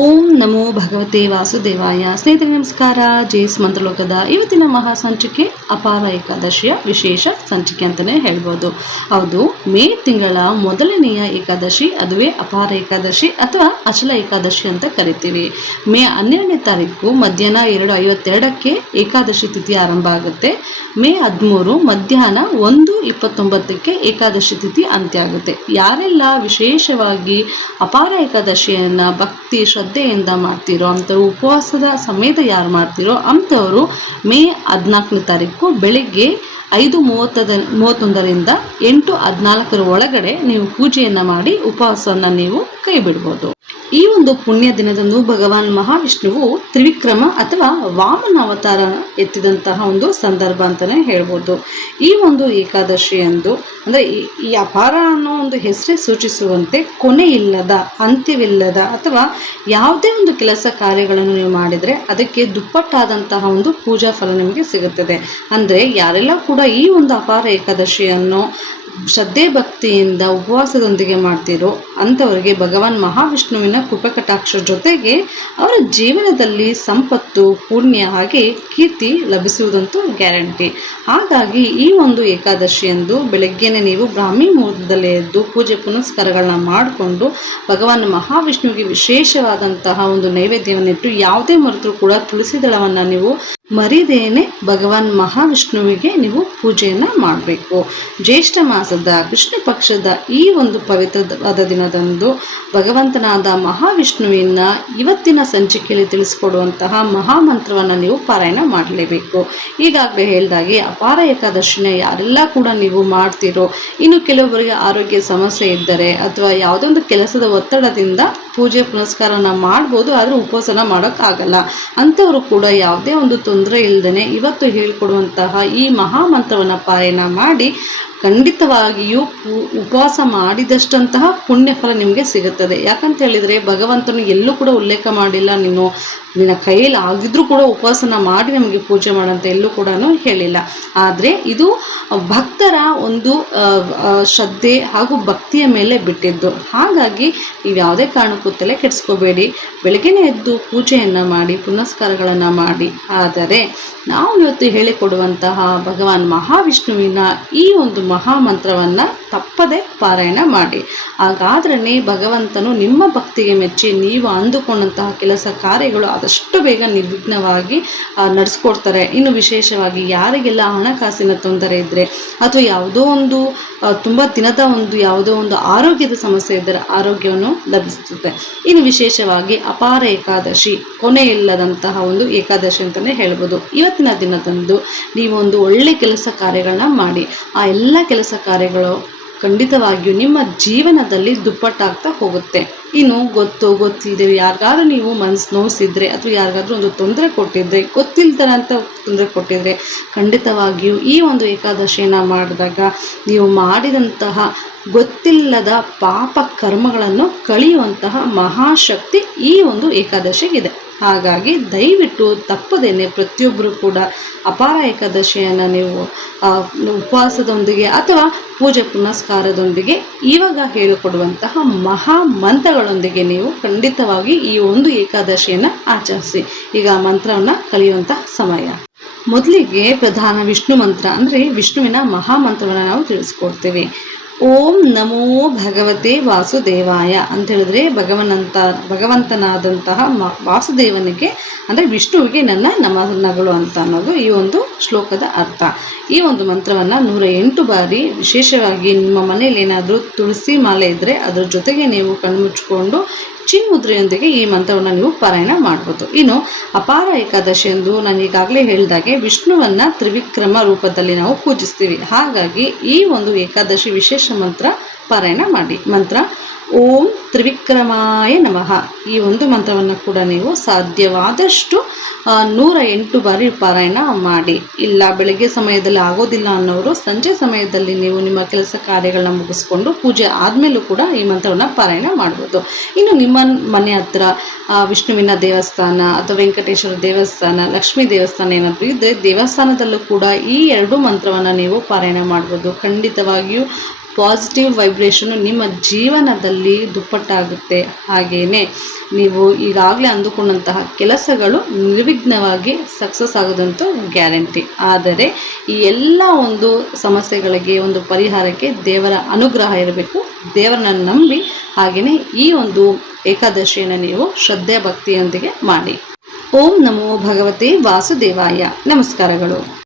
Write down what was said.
ಓಂ ನಮೋ ಭಗವತೆ ವಾಸುದೇವಾಯ. ಸ್ನೇಹಿತರೆ ನಮಸ್ಕಾರ. ಜೇಸ್ ಮಂತ್ರಲೋಕದ ಇವತ್ತಿನ ಮಹಾ ಸಂಚಿಕೆ ಅಪಾರ ಏಕಾದಶಿಯ ವಿಶೇಷ ಸಂಚಿಕೆ ಅಂತಲೇ ಹೇಳ್ಬೋದು. ಹೌದು, ಮೇ ತಿಂಗಳ ಮೊದಲನೆಯ ಏಕಾದಶಿ, ಅದುವೇ ಅಪಾರ ಏಕಾದಶಿ ಅಥವಾ ಅಚಲ ಏಕಾದಶಿ ಅಂತ ಕರಿತೀವಿ. ಮೇ 12ನೇ ತಾರೀಕು ಮಧ್ಯಾಹ್ನ 2:52ಕ್ಕೆ ಏಕಾದಶಿ ತಿಥಿ ಆರಂಭ ಆಗುತ್ತೆ. ಮೇ 13 ಮಧ್ಯಾಹ್ನ 1:29ಕ್ಕೆ ಏಕಾದಶಿ ತಿಥಿ ಅಂತ್ಯ ಆಗುತ್ತೆ. ಯಾರೆಲ್ಲ ವಿಶೇಷವಾಗಿ ಅಪಾರ ಏಕಾದಶಿಯನ್ನು ಭಕ್ತಿ ಶ್ರದ್ಧೆಯಿಂದ ಮಾಡ್ತಿರೋ ಅಂಥವ್ರು, ಉಪವಾಸದ ಸಮೇತ ಯಾರು ಮಾಡ್ತಿರೋ ಅಂಥವರು ಮೇ 14ನೇ ತಾರೀಕು ಬೆಳಿಗ್ಗೆ 5:31ರಿಂದ 8:14 ಒಳಗಡೆ ನೀವು ಪೂಜೆಯನ್ನು ಮಾಡಿ ಉಪವಾಸವನ್ನು ನೀವು ಕೈ ಬಿಡ್ಬೋದು. ಈ ಒಂದು ಪುಣ್ಯ ದಿನದಂದು ಭಗವಾನ್ ಮಹಾವಿಷ್ಣುವು ತ್ರಿವಿಕ್ರಮ ಅಥವಾ ವಾಮನ ಅವತಾರ ಎತ್ತಿದಂತಹ ಒಂದು ಸಂದರ್ಭ ಅಂತಲೇ ಹೇಳ್ಬೋದು. ಈ ಒಂದು ಏಕಾದಶಿಯಂದು ಅಂದರೆ ಈ ಅಪಾರ ಅನ್ನೋ ಒಂದು ಹೆಸರೇ ಸೂಚಿಸುವಂತೆ ಕೊನೆ ಇಲ್ಲದ, ಅಂತ್ಯವಿಲ್ಲದ ಅಥವಾ ಯಾವುದೇ ಒಂದು ಕೆಲಸ ಕಾರ್ಯಗಳನ್ನು ನೀವು ಮಾಡಿದರೆ ಅದಕ್ಕೆ ದುಪ್ಪಟ್ಟಾದಂತಹ ಒಂದು ಪೂಜಾ ಫಲ ನಿಮಗೆ ಸಿಗುತ್ತದೆ. ಅಂದರೆ ಯಾರೆಲ್ಲ ಕೂಡ ಈ ಒಂದು ಅಪಾರ ಏಕಾದಶಿಯನ್ನು ಶ್ರದ್ಧೆ ಭಕ್ತಿಯಿಂದ ಉಪವಾಸದೊಂದಿಗೆ ಮಾಡ್ತಿರೋ ಅಂಥವರಿಗೆ ಭಗವಾನ್ ಮಹಾವಿಷ್ಣುವಿನ ಕೃಪಕಟಾಕ್ಷ ಜೊತೆಗೆ ಅವರ ಜೀವನದಲ್ಲಿ ಸಂಪತ್ತು, ಪುಣ್ಯ ಹಾಗೆ ಕೀರ್ತಿ ಲಭಿಸುವುದಂತೂ ಗ್ಯಾರಂಟಿ. ಹಾಗಾಗಿ ಈ ಒಂದು ಏಕಾದಶಿಯಂದು ಬೆಳಗ್ಗೆನೆ ನೀವು ಬ್ರಾಹ್ಮಿ ಮುಹೂರ್ತದಲ್ಲಿ ಎದ್ದು ಪೂಜೆ ಪುನಸ್ಕಾರಗಳನ್ನ ಮಾಡಿಕೊಂಡು ಭಗವಾನ್ ಮಹಾವಿಷ್ಣುವಿಗೆ ವಿಶೇಷವಾದಂತಹ ಒಂದು ನೈವೇದ್ಯವನ್ನಿಟ್ಟು, ಯಾವುದೇ ಮರೆತರೂ ಕೂಡ ತುಳಸಿ ದಳವನ್ನು ನೀವು ಮರಿದೇನೆ ಭಗವಾನ್ ಮಹಾವಿಷ್ಣುವಿಗೆ ನೀವು ಪೂಜೆಯನ್ನು ಮಾಡಬೇಕು. ಜ್ಯೇಷ್ಠ ಮಾಸದ ಕೃಷ್ಣ ಪಕ್ಷದ ಈ ಒಂದು ಪವಿತ್ರವಾದ ದಿನದಂದು ಭಗವಂತನಾದ ಮಹಾವಿಷ್ಣುವಿನ ಇವತ್ತಿನ ಸಂಚಿಕೆಯಲ್ಲಿ ತಿಳಿಸಿಕೊಡುವಂತಹ ಮಹಾಮಂತ್ರವನ್ನು ನೀವು ಪಾರಾಯಣ ಮಾಡಲೇಬೇಕು. ಈಗಾಗಲೇ ಹೇಳಿದಾಗೆ ಅಪಾರ ಏಕಾದಶಿನ ಯಾರೆಲ್ಲ ಕೂಡ ನೀವು ಮಾಡ್ತಿರೋ, ಇನ್ನು ಕೆಲವೊಬ್ಬರಿಗೆ ಆರೋಗ್ಯ ಸಮಸ್ಯೆ ಇದ್ದರೆ ಅಥವಾ ಯಾವುದೋ ಒಂದು ಕೆಲಸದ ಒತ್ತಡದಿಂದ ಪೂಜೆ ಪುನಸ್ಕಾರನ ಮಾಡ್ಬೋದು, ಆದರೆ ಉಪವಾಸನ ಮಾಡೋಕ್ಕಾಗಲ್ಲ ಅಂಥವರು ಕೂಡ ಯಾವುದೇ ಒಂದು ತೊಂದರೆ ಇಲ್ಲದೇ ಇವತ್ತು ಹೇಳಿಕೊಡುವಂತಹ ಈ ಮಹಾಮಂತ್ರವನ್ನು ಪಾರಾಯಣ ಮಾಡಿ ಖಂಡಿತವಾಗಿಯೂ ಉಪವಾಸ ಮಾಡಿದಷ್ಟಂತಹ ಪುಣ್ಯ ಫಲ ನಿಮಗೆ ಸಿಗುತ್ತದೆ. ಯಾಕಂತ ಹೇಳಿದರೆ ಭಗವಂತನು ಎಲ್ಲೂ ಕೂಡ ಉಲ್ಲೇಖ ಮಾಡಿಲ್ಲ, ನಿನ್ನ ಕೈಯಲ್ಲಿ ಆಗಿದ್ರೂ ಕೂಡ ಉಪವಾಸನ ಮಾಡಿ ನಮಗೆ ಪೂಜೆ ಮಾಡಂತ ಎಲ್ಲೂ ಕೂಡ ಹೇಳಿಲ್ಲ. ಆದರೆ ಇದು ಭಕ್ತರ ಒಂದು ಶ್ರದ್ಧೆ ಹಾಗೂ ಭಕ್ತಿಯ ಮೇಲೆ ಬಿಟ್ಟಿದ್ದು. ಹಾಗಾಗಿ ನೀವು ಯಾವುದೇ ಕಾರಣಕ್ಕೂ ತಲೆ ಕೆಡಿಸ್ಕೋಬೇಡಿ, ಬೆಳಗ್ಗೆನೇ ಎದ್ದು ಪೂಜೆಯನ್ನು ಮಾಡಿ ಪುನಸ್ಕಾರಗಳನ್ನು ಮಾಡಿ. ಆದರೆ ನಾವು ಇವತ್ತು ಹೇಳಿಕೊಡುವಂತಹ ಭಗವಾನ್ ಮಹಾವಿಷ್ಣುವಿನ ಈ ಒಂದು ಮಹಾಮಂತ್ರವನ್ನು ತಪ್ಪದೆ ಪಾರಾಯಣ ಮಾಡಿ. ಹಾಗಾದ್ರೇ ಭಗವಂತನು ನಿಮ್ಮ ಭಕ್ತಿಗೆ ಮೆಚ್ಚಿ ನೀವು ಅಂದುಕೊಂಡಂತಹ ಕೆಲಸ ಕಾರ್ಯಗಳು ಆದಷ್ಟು ಬೇಗ ನಿರ್ವಿಘ್ನವಾಗಿ ನಡೆಸ್ಕೊಡ್ತಾರೆ. ಇನ್ನು ವಿಶೇಷವಾಗಿ ಯಾರಿಗೆಲ್ಲ ಹಣಕಾಸಿನ ತೊಂದರೆ ಇದ್ದರೆ ಅಥವಾ ಯಾವುದೋ ಒಂದು ತುಂಬ ದಿನದ ಒಂದು ಯಾವುದೋ ಒಂದು ಆರೋಗ್ಯದ ಸಮಸ್ಯೆ ಇದ್ದರೆ ಆರೋಗ್ಯವನ್ನು ಲಭಿಸುತ್ತೆ. ಇನ್ನು ವಿಶೇಷವಾಗಿ ಅಪಾರ ಏಕಾದಶಿ ಕೊನೆ ಇಲ್ಲದಂತಹ ಒಂದು ಏಕಾದಶಿ ಅಂತಲೇ ಹೇಳ್ಬೋದು. ಇವತ್ತಿನ ದಿನದಂದು ನೀವು ಒಂದು ಒಳ್ಳೆ ಕೆಲಸ ಕಾರ್ಯಗಳನ್ನ ಮಾಡಿ, ಆ ಎಲ್ಲ ಕೆಲಸ ಕಾರ್ಯಗಳು ಖಂಡಿತವಾಗಿಯೂ ನಿಮ್ಮ ಜೀವನದಲ್ಲಿ ದುಪ್ಪಟ್ಟಾಗ್ತಾ ಹೋಗುತ್ತೆ. ಇನ್ನು ಗೊತ್ತಿಲ್ಲದೆ ಯಾರಿಗಾದ್ರೂ ನೀವು ಮನಸ್ಸು ನೋಯಿಸಿದ್ರೆ ಅಥವಾ ಯಾರಿಗಾದ್ರೂ ಒಂದು ತೊಂದರೆ ಕೊಟ್ಟಿದ್ರೆ, ಗೊತ್ತಿಲ್ದಂತ ತೊಂದರೆ ಕೊಟ್ಟಿದ್ರೆ, ಖಂಡಿತವಾಗಿಯೂ ಈ ಒಂದು ಏಕಾದಶಿಯನ್ನು ಮಾಡಿದಾಗ ನೀವು ಮಾಡಿದಂತಹ ಗೊತ್ತಿಲ್ಲದ ಪಾಪ ಕರ್ಮಗಳನ್ನು ಕಳೆಯುವಂತಹ ಮಹಾಶಕ್ತಿ ಈ ಒಂದು ಏಕಾದಶಿಗಿದೆ. ಹಾಗಾಗಿ ದಯವಿಟ್ಟು ತಪ್ಪದೇನೆ ಪ್ರತಿಯೊಬ್ಬರು ಕೂಡ ಅಪಾರ ಏಕಾದಶಿಯನ್ನು ನೀವು ಉಪವಾಸದೊಂದಿಗೆ ಅಥವಾ ಪೂಜೆ ಪುನಸ್ಕಾರದೊಂದಿಗೆ ಇವಾಗ ಹೇಳಿಕೊಡುವಂತಹ ಮಹಾ ಮಂತ್ರಗಳೊಂದಿಗೆ ನೀವು ಖಂಡಿತವಾಗಿ ಈ ಒಂದು ಏಕಾದಶಿಯನ್ನು ಆಚರಿಸಿ. ಈಗ ಮಂತ್ರವನ್ನು ಕಲಿಯುವಂತಹ ಸಮಯ. ಮೊದಲಿಗೆ ಪ್ರಧಾನ ವಿಷ್ಣು ಮಂತ್ರ ಅಂದರೆ ವಿಷ್ಣುವಿನ ಮಹಾಮಂತ್ರವನ್ನು ನಾವು ತಿಳಿಸ್ಕೊಡ್ತೀವಿ. ಓಂ ನಮೋ ಭಗವತೆ ವಾಸುದೇವಾಯ ಅಂತ ಹೇಳಿದ್ರೆ ಭಗವಂತನಾದಂತಹ ವಾಸುದೇವನಿಗೆ ಅಂದರೆ ವಿಷ್ಣುವಿಗೆ ನನ್ನ ನಮನಗಳು ಅಂತ ಅನ್ನೋದು ಈ ಒಂದು ಶ್ಲೋಕದ ಅರ್ಥ. ಈ ಒಂದು ಮಂತ್ರವನ್ನು 108 ಬಾರಿ, ವಿಶೇಷವಾಗಿ ನಿಮ್ಮ ಮನೆಯಲ್ಲಿ ಏನಾದರೂ ತುಳಸಿ ಮಾಲೆ ಇದ್ದರೆ ಅದರ ಜೊತೆಗೆ ನೀವು ಕಣ್ಮುಚ್ಕೊಂಡು ಚಿನ್ಮುದ್ರೆಯೊಂದಿಗೆ ಈ ಮಂತ್ರವನ್ನು ನೀವು ಪಾರಾಯಣ ಮಾಡ್ಬೋದು. ಇನ್ನು ಅಪಾರ ಏಕಾದಶಿಯಂದು ನಾನು ಈಗಾಗಲೇ ಹೇಳಿದಾಗೆ ವಿಷ್ಣುವನ್ನು ತ್ರಿವಿಕ್ರಮ ರೂಪದಲ್ಲಿ ನಾವು ಪೂಜಿಸ್ತೀವಿ. ಹಾಗಾಗಿ ಈ ಒಂದು ಏಕಾದಶಿ ವಿಶೇಷ ಮಂತ್ರ ಪಾರಾಯಣ ಮಾಡಿ. ಮಂತ್ರ ಓಂ ತ್ರಿವಿಕ್ರಮಾಯ ನಮಃ. ಈ ಒಂದು ಮಂತ್ರವನ್ನು ಕೂಡ ನೀವು ಸಾಧ್ಯವಾದಷ್ಟು 108 ಬಾರಿ ಪಾರಾಯಣ ಮಾಡಿ. ಇಲ್ಲ ಬೆಳಗ್ಗೆ ಸಮಯದಲ್ಲಿ ಆಗೋದಿಲ್ಲ ಅನ್ನೋರು ಸಂಜೆ ಸಮಯದಲ್ಲಿ ನೀವು ನಿಮ್ಮ ಕೆಲಸ ಕಾರ್ಯಗಳನ್ನ ಮುಗಿಸ್ಕೊಂಡು ಪೂಜೆ ಆದಮೇಲೂ ಕೂಡ ಈ ಮಂತ್ರವನ್ನು ಪಾರಾಯಣ ಮಾಡ್ಬೋದು. ಇನ್ನು ನಿಮ್ಮ ಮನೆ ಹತ್ರ ವಿಷ್ಣುವಿನ ದೇವಸ್ಥಾನ ಅಥವಾ ವೆಂಕಟೇಶ್ವರ ದೇವಸ್ಥಾನ, ಲಕ್ಷ್ಮೀ ದೇವಸ್ಥಾನ ಏನಾದರೂ ಇದ್ದರೆ ದೇವಸ್ಥಾನದಲ್ಲೂ ಕೂಡ ಈ 2 ಮಂತ್ರವನ್ನು ನೀವು ಪಾರಾಯಣ ಮಾಡ್ಬೋದು. ಖಂಡಿತವಾಗಿಯೂ ಪಾಸಿಟಿವ್ ವೈಬ್ರೇಷನ್ನು ನಿಮ್ಮ ಜೀವನದಲ್ಲಿ ದುಪ್ಪಟ್ಟಾಗುತ್ತೆ. ಹಾಗೆಯೇ ನೀವು ಈಗಾಗಲೇ ಅಂದುಕೊಂಡಂತಹ ಕೆಲಸಗಳು ನಿರ್ವಿಘ್ನವಾಗಿ ಸಕ್ಸಸ್ ಆಗೋದಂತೂ ಗ್ಯಾರಂಟಿ. ಆದರೆ ಈ ಎಲ್ಲ ಒಂದು ಸಮಸ್ಯೆಗಳಿಗೆ ಒಂದು ಪರಿಹಾರಕ್ಕೆ ದೇವರ ಅನುಗ್ರಹ ಇರಬೇಕು. ದೇವರನ್ನ ನಂಬಿ ಹಾಗೆಯೇ ಈ ಒಂದು ಏಕಾದಶಿಯನ್ನು ನೀವು ಶ್ರದ್ಧೆ ಭಕ್ತಿಯೊಂದಿಗೆ ಮಾಡಿ. ಓಂ ನಮೋ ಭಗವತೆ ವಾಸುದೇವಾಯ. ನಮಸ್ಕಾರಗಳು.